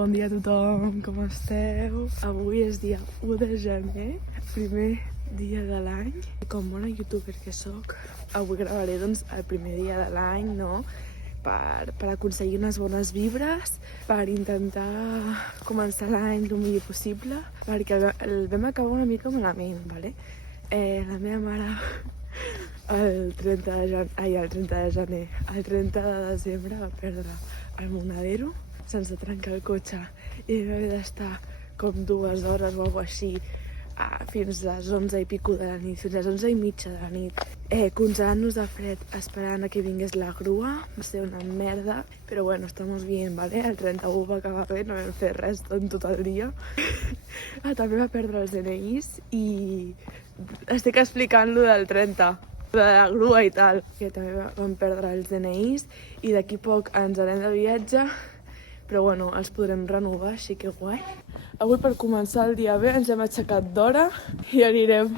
Bon dia a tothom, com esteu? Avui és dia 1 de gener, primer dia de l'any. Com bona youtuber que sóc, avui gravaré doncs, el primer dia de l'any, no? Per aconseguir unes bones vibres, per intentar començar l'any el millor possible, perquè el vam acabar una mica malament, ¿vale? La meva mare el 30 de desembre va perdre el Monedero sense trencar el cotxe i va haver d'estar com 2 hores o alguna així fins a les 11 i pico de la nit, fins a les 11 i mitja de la nit, congelant-nos de fred, esperant a que vingués la grua. Va ser una merda, però bueno, estamos bien, ¿vale? El 31 va acabar bé, no vam fer res en tot el dia. També va perdre els DNIs i estic explicant lo del 30, de la grua i tal, que també vam perdre els DNIs i d'aquí poc ens anem de viatge, però bueno, els podrem renovar, així que guai. Avui per començar el dia bé ens hem aixecat d'hora i anirem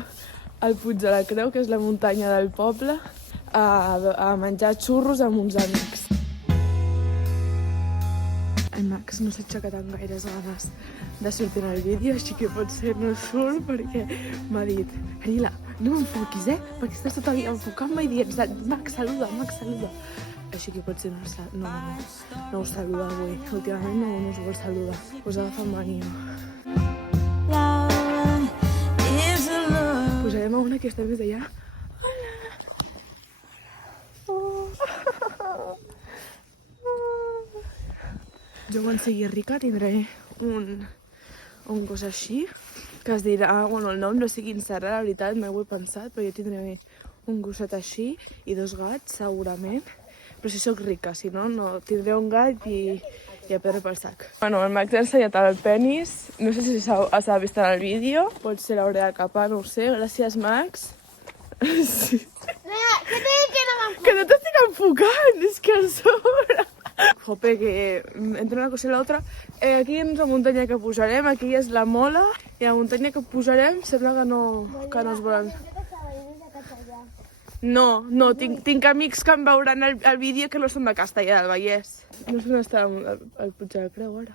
al Puig de la Creu, que és la muntanya del poble, a menjar xurros amb uns amics. El Max no s'ha aixecat amb gaires ganes de sortir en el vídeo, així que potser no surt perquè m'ha dit Arila, no m'enfoquis, perquè estàs tot el dia enfocant-me i dient Max, saluda, Max, saluda. Així que potser no us saluda avui. Últimament no us vol saludar. Us agafa mania. Posarem a una que està més allà. Hola! Jo quan sigui rica tindré un gos així, que es dirà, bueno, el nom no sigui incert, la veritat, mai ho he pensat, però jo tindré un gosset així i 2 gats, segurament. Però si sóc rica, si no, no tindré un gat i a perdre pel sac. Bueno, el Max ha ensenyat el penis, no sé si s'ha vist en el vídeo, potser l'hauré de capar, no ho sé. Gràcies, Max. Sí. ¿Qué te dije que no me enfoques? Que no t'estic enfocant, és que a sobre. Jope, que entre una cosa i l'altra. Aquí hi ha una muntanya que pujarem, aquí és la mola, i la muntanya que pujarem sembla que no es volen. No, tinc amics que em veuran el vídeo que no són de Castellar del Vallès. No sé on està el Puig de la Creu ara.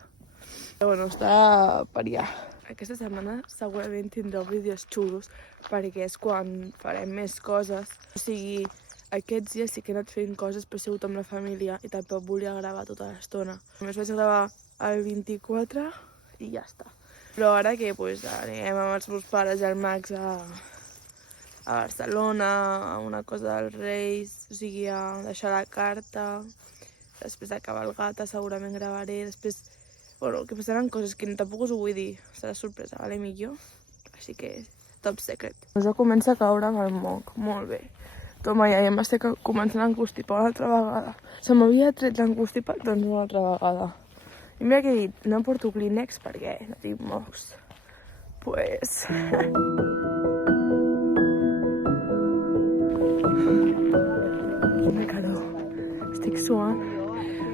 Però bueno, està per allà. Aquesta setmana segurament tindreu vídeos xulos perquè és quan farem més coses. O sigui, aquests dies sí que he anat fent coses, però he sigut amb la família i tampoc volia gravar tota l'estona. Només vaig gravar el 24 i ja està. Però ara que anem amb els meus pares i el Max a Barcelona, a una cosa dels Reis, o sigui, a deixar la carta. Després d'acabar el gata segurament gravaré, després, bueno, que passaran coses que tampoc us ho vull dir, serà sorpresa, vale, millor? Així que, top secret. Ja comença a caure amb el moc, molt bé. Toma, ja m'estic començant a encostipar una altra vegada. Se m'havia tret l'encostipat, doncs una altra vegada. I mira que he dit, no porto clínex perquè no tinc mocs. Pues... Quina calor. Estic suant.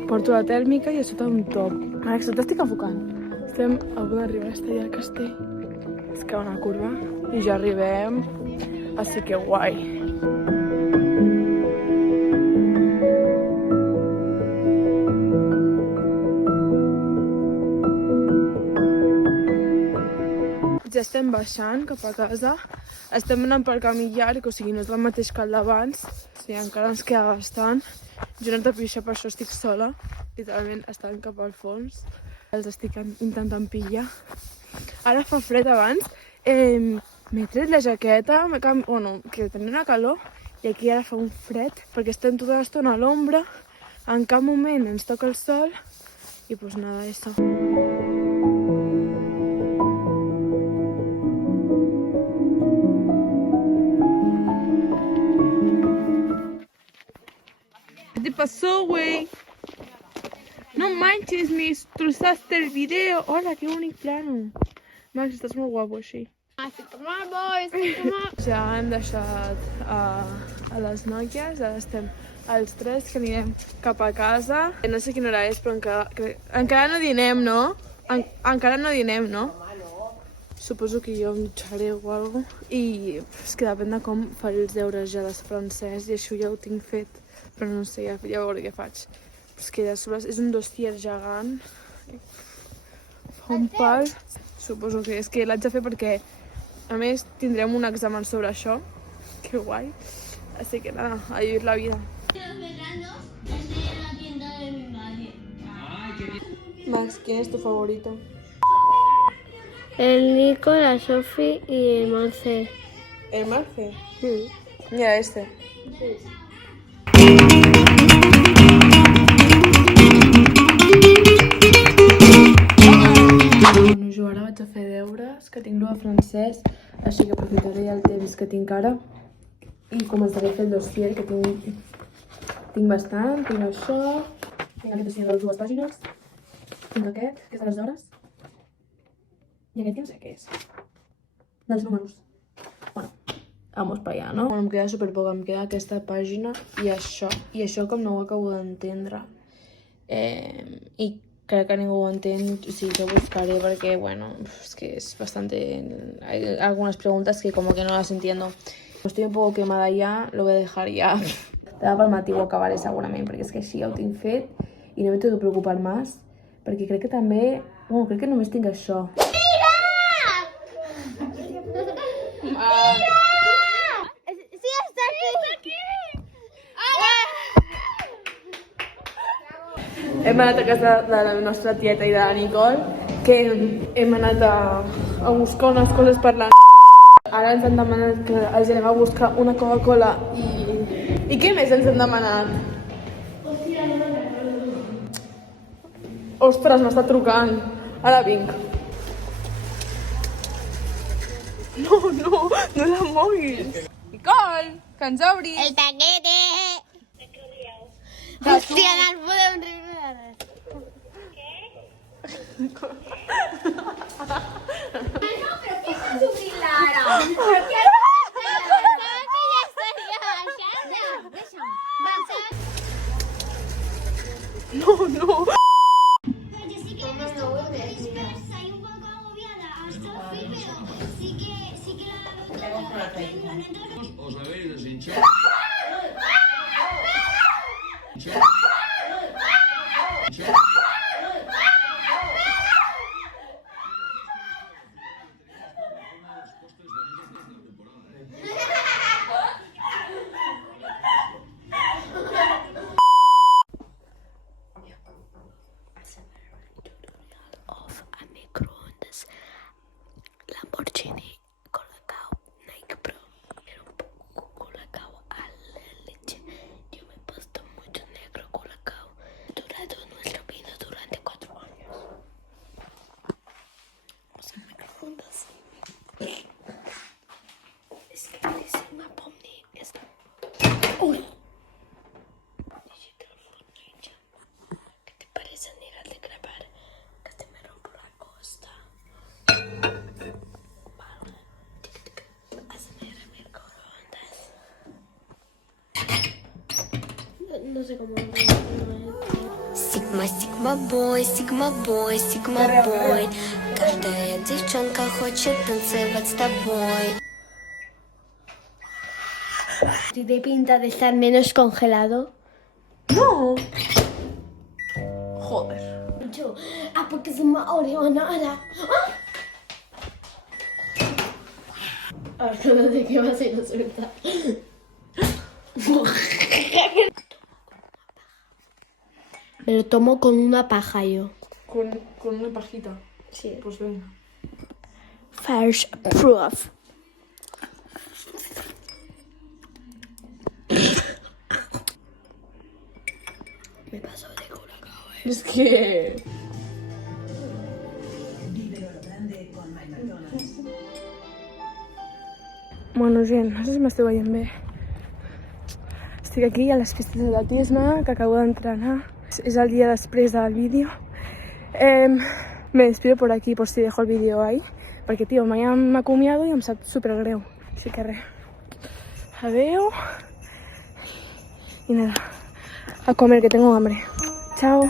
Porto la tèrmica i a sota un top. Max, t'estic enfocant. Estem a punt d'arribar a Estella del Castell. És que una curva i ja arribem. Així que guai. Ja estem baixant cap a casa. Estem anant pel camí llarg, o sigui, no és el mateix que el d'abans. O sigui, encara ens queda bastant. Jo no he anat a pixar, per això estic sola. Literalment estan cap al fons. Els estic intentant pillar. Ara fa fred abans. M'he tret la jaqueta, bueno, que tenia una calor, i aquí ara fa un fred, perquè estem tota l'estona a l'ombra. En cap moment ens toca el sol, i pues nada, eso. ¿Qué te pasó, güey? No manches, me destrozaste el video. Hola, qué bonito plano. Max, estàs molt guapo així. Ja hem deixat a les noies, ara estem els 3 que anirem cap a casa. No sé quina hora és, però encara no dinem, no? Encara no dinem, no? Suposo que jo em dutxaré o alguna cosa. I és que depèn de com faré els deures ja de francès, i això ja ho tinc fet. Però no sé, ja veuré què faig. És que ja és un dossier gegant. Un pal, suposo que és que l'haig de fer perquè, a més, tindrem un examen sobre això. Que guai. Así que nada, a vivir la vida. Los veranos es de la tienda de mi madre. Max, ¿quién es tu favorito? El Nico, la Sofi y el Monse. El Marce. Sí. Mira este. Bueno, jo ara vaig a fer deures, que tinc de francès, així que aprofitaré el temps que tinc ara i començaré a fer el dossier, que tinc bastant, tinc això, tinc aquest dossier de les 2 pàgines, tinc aquest, que és de les hores, i aquest que no sé què és, dels números. Bueno, vamos para allá, no? Bueno, em queda superpoc, em queda aquesta pàgina i això com no ho acabo d'entendre. I crec que ningú ho entén, o sigui que buscaré porque, bueno, es que es bastante... Hay algunas preguntas que como que no las entiendo. Estoy un poco quemada ya, lo voy a dejar ya. Demà pel matí ho acabaré segurament, perquè és que així ja ho tinc fet i no m'he de preocupar més, perquè crec que també... Bueno, crec que només tinc això. Sí, está aquí. Hem anat a casa de la nostra tieta i de la Nicole, que hem anat a buscar unes coses per la... Ara ens han demanat que els anem a buscar una Coca-Cola i què més ens han demanat? Ostres, m'està trucant. Ara vinc. No la moguis. Nicole, que ens obris. El paquete. Hòstia, no ens podem riure ara. No. Yo sí que estoy un poco dispersa y un poco agobiada a Sofi, pero sí que la veo todo. Os habéis deshinchado. Of a microondas Lamborghini Colacao Nike Pro. Era un poco Colacao a la leche. Yo me he puesto mucho negro Colacao. Durado nuestro vino durante 4 años. Vamos a microondas. Es que encima pomni esto. Uy. ¿Qué te parece negar de grabar? Que se me rompo la costa. Vale. ASMR microondas. No sé cómo. Sigma, Sigma boy, Sigma boy, Sigma boy. Каждая девчонка хочет танцевать с тобой. ¿Tiene pinta de estar menos congelado? No. Joder. Yo, porque es una oreonada. Ahora de qué va a ser la suelta. Me lo tomo con una paja yo. Con una pajita. Sí. Pues venga. First proof. Me paso de Colacao, Es que... Bueno, gent, no sé si m'esteu veient bé. Estic aquí a les pistes d'atletisme, que acabo d'entrenar. És el dia després del vídeo. Me despido por aquí, por si dejo el vídeo ahí. Perquè, tio, mañana m'acomiado i em sap supergreu. Així que res. Adeu. Y nada, a comer que tengo hambre. Chao.